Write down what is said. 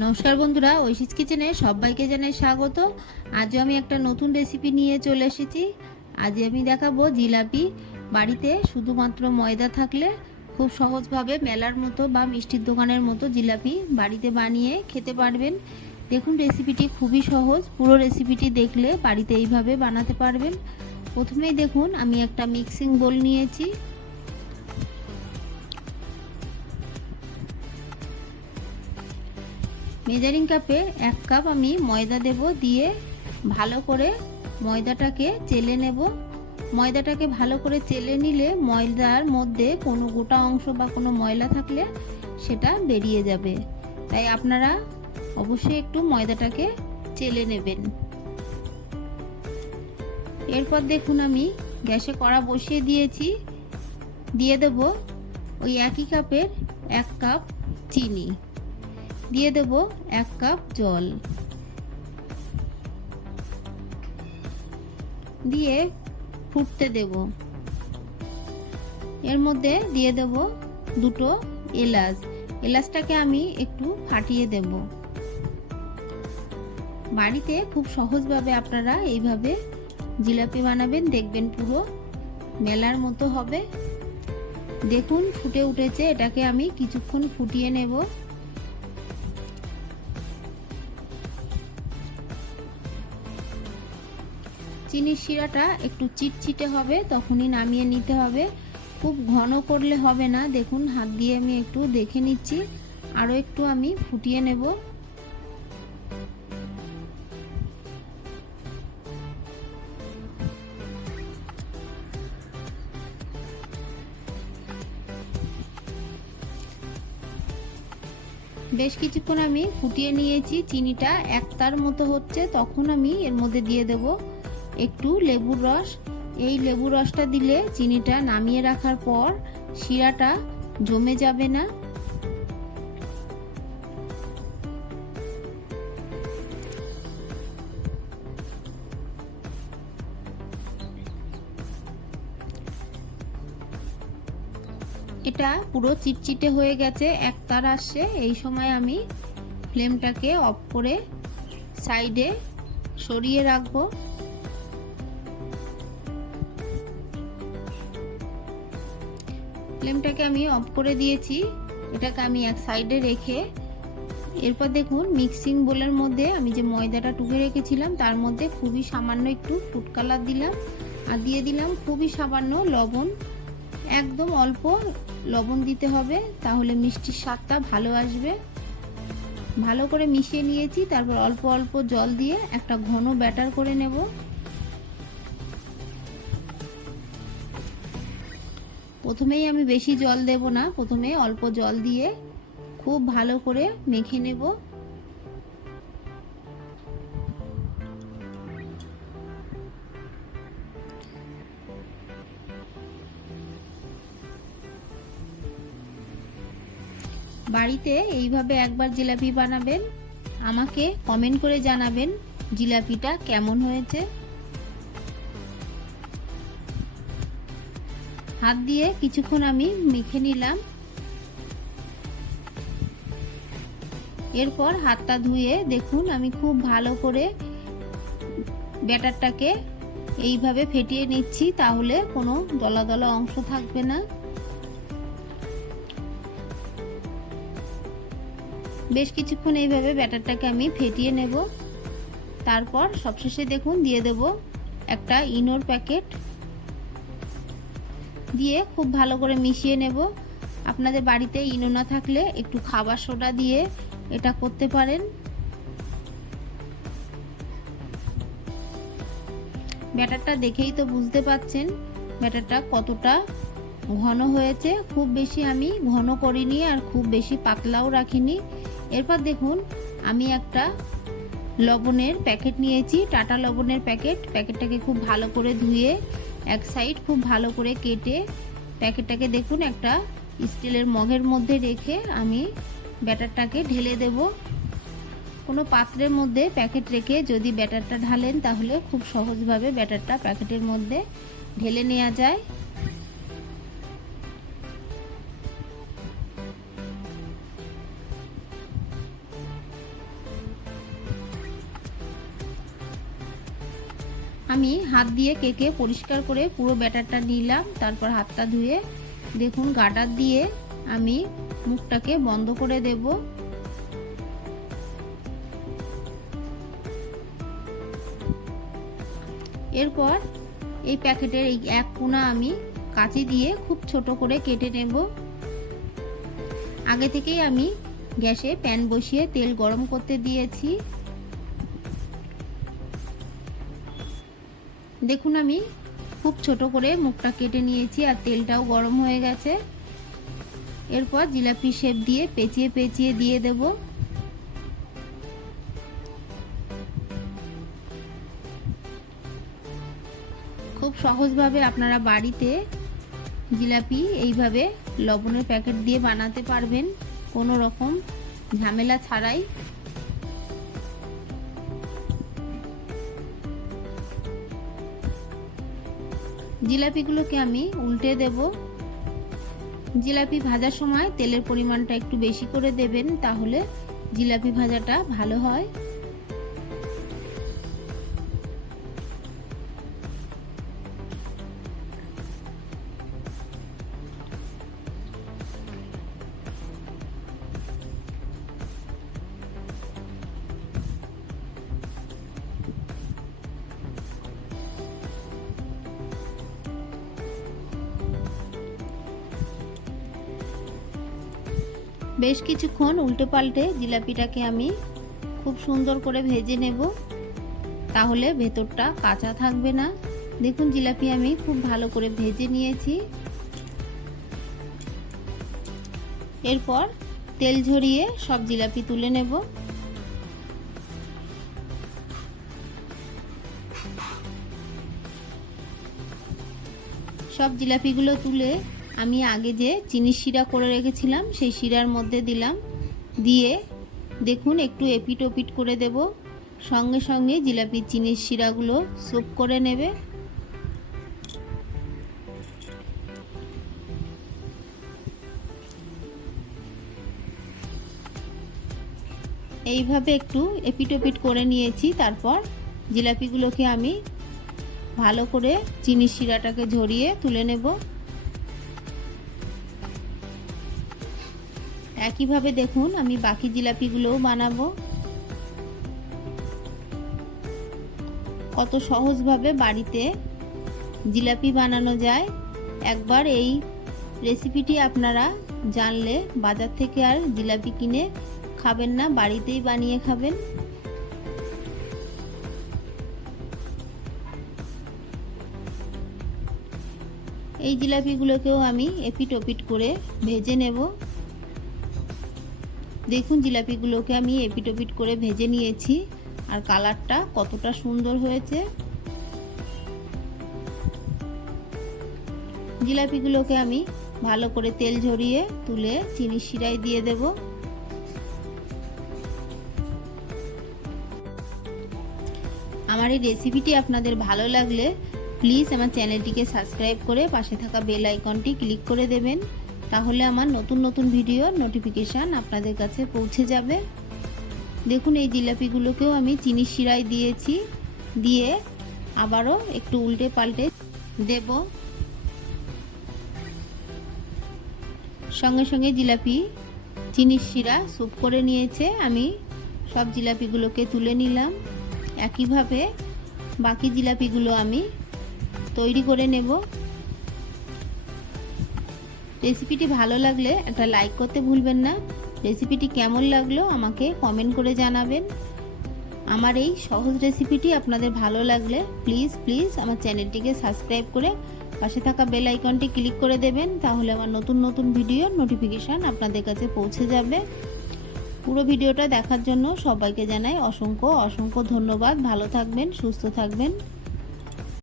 নমস্কার বন্ধুরা, ঐশিস কিচেনে সবাইকে জানাই স্বাগত। আজও আমি একটা নতুন রেসিপি নিয়ে চলে এসেছি। আজ আমি দেখাবো জিলাপি। বাড়িতে শুধুমাত্র ময়দা থাকলে খুব সহজভাবে মেলার মতো বা মিষ্টির দোকানের মতো জিলাপি বাড়িতে বানিয়ে খেতে পারবেন। দেখুন রেসিপিটি খুবই সহজ। পুরো রেসিপিটি দেখলে বাড়িতে এইভাবে বানাতে পারবেন। প্রথমেই দেখুন, আমি একটা মিক্সিং বোল নিয়েছি। মেজারিং কাপে এক কাপ আমি ময়দা দেব দিয়ে ভালো করে ময়দাটাকে চেলে নেব। ময়দাটাকে ভালো করে চেলে নিলে ময়দার মধ্যে কোনো গোটা অংশ বা কোনো ময়লা থাকলে সেটা বেরিয়ে যাবে। তাই আপনারা অবশ্যই একটু ময়দাটাকে চেলে নেবেন। এরপর দেখুন আমি গ্যাসে কড়া বসিয়ে দিয়েছি। দিয়ে দেব ওই একই কাপের এক কাপ চিনি। দিয়ে দেব এক কাপ জল। দিয়ে ফুটতে দেব। এর মধ্যে দিয়ে দেব দুটো এলাচ। এলাচটাকে আমি একটু ফাটিয়ে দেব। বাড়িতে খুব সহজভাবে আপনারা এইভাবে জিলাপি বানাবেন, দেখবেন পুরো মেলার মতো হবে। দেখুন, ফুটে উঠেছে। এটাকে আমি কিছুক্ষণ ফুটিয়ে নেব। চিনির শিরাটা একটু চিটচিটে হবে, তখনই নামিয়ে নিতে হবে। খুব ঘন করলে হবে না, দেখুন হাত দিয়ে আমি একটু দেখে নিচ্ছি। আরও একটু আমি ফুটিয়ে নেব। বেশ কিছুক্ষণ আমি ফুটিয়ে নিয়েছি, চিনিটা একতার মতো হচ্ছে, তখন আমি এর মধ্যে দিয়ে দেব। একটু লেবুর রস। এই লেবুর রসটা দিলে চিনিটা নামিয়ে রাখার পর শিরাটা জমে যাবে না। এটা পুরো চিটচিটে হয়ে গেছে, একতার আসছে। এই সময় আমি ফ্লেমটাকে অফ করে সাইডে সরিয়ে রাখব। ফ্লেমটাকে আমি অফ করে দিয়েছি। এটাকে আমি এক সাইডে রেখে এরপর দেখুন মিক্সিং বোলের মধ্যে আমি যে ময়দাটা টুকে রেখেছিলাম, তার মধ্যে খুবই সামান্য একটু ফুড কালার দিলাম আর দিয়ে দিলাম খুবই সামান্য লবণ। একদম অল্প লবণ দিতে হবে, তাহলে মিষ্টির স্বাদটা ভালো আসবে। ভালো করে মিশিয়ে নিয়েছি, তারপর অল্প অল্প জল দিয়ে একটা ঘন ব্যাটার করে নেব। প্রথমেই আমি বেশি জল দেব না, প্রথমে অল্প জল দিয়ে খুব ভালো করে মেখে নেব। বাড়িতে এইভাবে একবার জিলাপি বানাবেন, আমাকে কমেন্ট করে জানাবেন জিলাপিটা কেমন হয়েছে। হাত দিয়ে কিছুক্ষণ আমি মেখে নিলাম। এরপর হাতটা ধুয়ে দেখুন, আমি খুব ভালো করে ব্যাটারটাকে এইভাবে ফেটিয়ে নিচ্ছি, তাহলে কোনো দলা দলা অংশ থাকবে না। বেশ কিছুক্ষণ এইভাবে ব্যাটারটাকে আমি ফেটিয়ে নেব। তারপর সবশেষে দেখুন, দিয়ে দেব একটা ইনোর প্যাকেট। দিয়ে খুব ভালো করে মিশিয়ে নেব। আপনাদের বাড়িতে ইনো না থাকলে একটু খাবার সোডা দিয়ে এটা করতে পারেন। ব্যাটারটা দেখেই তো বুঝতে পাচ্ছেন ব্যাটারটা কতটা ঘন হয়েছে। খুব বেশি আমি ঘন করিনি আর খুব বেশি পাতলাও রাখিনি। এরপর দেখুন, আমি একটা লবণের প্যাকেট নিয়েছি, টাটা লবণের প্যাকেট। প্যাকেটটাকে খুব ভালো করে ধুয়ে এক সাইড খুব ভালো করে কেটে প্যাকেটটাকে দেখুন, একটা স্টিলের মগের মধ্যে রেখে আমি ব্যাটারটাকে ঢেলে দেব। কোনো পাত্রের মধ্যে প্যাকেট রেখে যদি ব্যাটারটা ঢালেন, তাহলে খুব সহজভাবে ব্যাটারটা প্যাকেটের মধ্যে ঢেলে নেওয়া যায়। আমি হাত দিয়ে কেকে পরিষ্কার করে পুরো ব্যাটারটা নিলাম, তারপর হাতটা ধুয়ে দেখুন গাটার দিয়ে আমি মুখটাকে বন্ধ করে দেব। এরপর এই প্যাকেটের এই এক কোনা আমি কাঁচি দিয়ে খুব ছোট করে কেটে নেব। আগে থেকেই আমি গ্যাসে প্যান বসিয়ে তেল গরম করতে দিয়েছি। দেখুন আমি খুব ছোট করে মুখটা কেটে নিয়েছি আর তেলটাও গরম হয়ে গেছে। এরপর জিলাপি শেপ দিয়ে পেঁচিয়ে পেঁচিয়ে দিয়ে দেব। খুব সহজভাবে আপনারা বাড়িতে জিলাপি এইভাবে লবণের প্যাকেট দিয়ে বানাতে পারবেন। কোনো রকম ঝামেলা ছাড়াই। জিলাপিগুলোকে আমি উল্টে দেব। জিলাপি ভাজার সময় তেলের পরিমাণটা একটু বেশি করে দেবেন, তাহলে জিলাপি ভাজাটা ভালো হয়। বেশ কিছুক্ষণ উল্টে পাল্টে জিলাপিটাকে আমি খুব সুন্দর করে ভেজে নেব। তাহলে ভেতরটা কাঁচা থাকবে না। দেখুন জিলাপি আমি খুব ভালো করে ভেজে নিয়েছি। এরপর তেল ঝরিয়ে সব জিলাপি তুলে নেব। সব জিলাপিগুলো তুলে আমি আগে যে চিনির শিরা করে রেখেছিলাম, সেই শিরার মধ্যে দিলাম। দিয়ে দেখুন, একটু এপিট ওপিট করে দেব। সঙ্গে সঙ্গে জিলাপির চিনির শিরাগুলো সোপ করে নেবে। এইভাবে একটু এপিট ওপিট করে নিয়েছি। তারপর জিলাপিগুলোকে আমি ভালো করে চিনির শিরাটাকে ঝরিয়ে তুলে নেব। একইভাবে দেখুন, আমি বাকি জিলাপিগুলোও বানাবো। কত সহজভাবে বাড়িতে জিলাপি বানানো যায়। একবার এই রেসিপিটি আপনারা জানলে বাজার থেকে আর জিলাপি কিনে খাবেন না, বাড়িতেই বানিয়ে খাবেন। এই জিলাপিগুলোকেও আমি এপিট ওপিট করে ভেজে নেব। দেখুন জিলাপিগুলোকে আমি এপিট ওপিট করে ভেজে নিয়েছি, আর কালারটা কতটা সুন্দর হয়েছে। জিলাপিগুলোকে আমি ভালো করে তেল ঝরিয়ে তুলে চিনি শিরায় দিয়ে দেব। আমার এই রেসিপিটি আপনাদের ভালো লাগলে, প্লিজ আমার চ্যানেলটিকে সাবস্ক্রাইব করে পাশে থাকা বেল আইকনটি ক্লিক করে দেবেন। তাহলে আমার নতুন নতুন ভিডিওর নোটিফিকেশান আপনাদের কাছে পৌঁছে যাবে। দেখুন, এই জিলাপিগুলোকেও আমি চিনি শিরায় দিয়েছি, দিয়ে আবারও একটু উল্টে পাল্টে দেব। সঙ্গে সঙ্গে জিলাপি চিনির শিরা স্যুপ করে নিয়েছে আমি। সব জিলাপিগুলোকে তুলে নিলাম। একইভাবে বাকি জিলাপিগুলো আমি তৈরি করে নেব। রেসিপিটি ভালো লাগলে একটা লাইক করতে ভুলবেন না। রেসিপিটি কেমন লাগল আমাকে কমেন্ট করে জানাবেন। আমার এই সহজ রেসিপিটি আপনাদের ভালো লাগলে প্লিজ প্লিজ আমার চ্যানেলটিকে সাবস্ক্রাইব করে পাশে থাকা বেল আইকনটি ক্লিক করে দেবেন, তাহলে আমার নতুন নতুন ভিডিওর নোটিফিকেশান আপনাদের কাছে পৌঁছে যাবে। পুরো ভিডিওটা দেখার জন্য সবাইকে জানাই অসংখ্য অসংখ্য ধন্যবাদ। ভালো থাকবেন, সুস্থ থাকবেন।